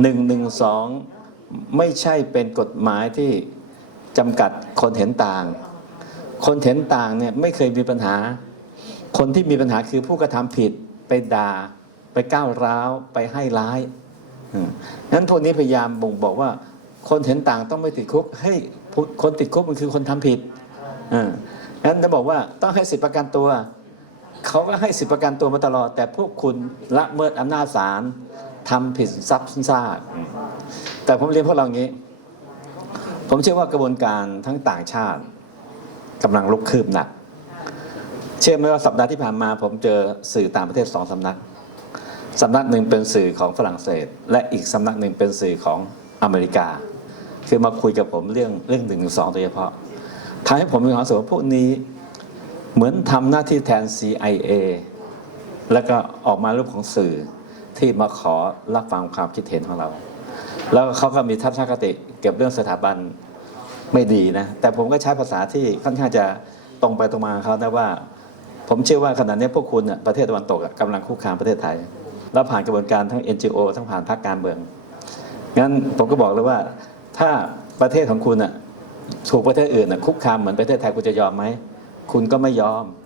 หนึ่งหนึ่งสองไม่ใช่เป็นกฎหมายที่จำกัดคนเห็นต่าง คนเห็นต่างเนี่ยไม่เคยมีปัญหา คนที่มีปัญหาคือผู้กระทำผิดไปด่า ไปก้าวร้าวไปให้ร้ายนั้นพวกนี้พยายามบ่งบอกว่า คนเห็นต่างต้องไม่ติดคุกให้คนติดคุกมันคือคนทำผิดอ่านั้นจะบอกว่าต้องให้สิทธิประกันตัวเขาก็ให้สิทธิประกันตัวมาตลอด แต่พวกคุณละเมิดอำนาจศาล ทำผิดซับซ้อนแต่ผมเรียนพวกเราอย่างนี้ ผมเชื่อว่ากระบวนการทั้งต่างชาติกำลังลุกคืบหนัก เชื่อไหมว่าสัปดาห์ที่ผ่านมา ผมเจอสื่อต่างประเทศสองสำนักสำนักหนึ่งเป็นสื่อของฝรั่งเศส และอีกสำนักหนึ่งเป็นสื่อของอเมริกา คือมาคุยกับผมเรื่องเรื่องหนึ่งสองโดยเฉพาะทำให้ผมมีความรู้สึกว่าพวกนี้เหมือนทำหน้าที่แทน CIA แล้วก็ออกมารูปของสื่อ ที่มาขอรับฟังความคิดเห็นของเรา แล้วเขาก็มีทัศนคติเกี่ยวกับเรื่องสถาบันไม่ดีนะ แต่ผมก็ใช้ภาษาที่ค่อนข้างจะตรงไปตรงมาเขานะว่า ผมเชื่อว่าขณะนี้พวกคุณประเทศตะวันตกอะกำลังคุกคามประเทศไทย แล้วผ่านกระบวนการทั้ง NGO ทั้งผ่านพรรคการเมือง งั้นผมก็บอกเลยว่า ถ้าประเทศของคุณถูกประเทศอื่นคุกคามเหมือนประเทศไทยคุณจะยอมไหม คุณก็ไม่ยอม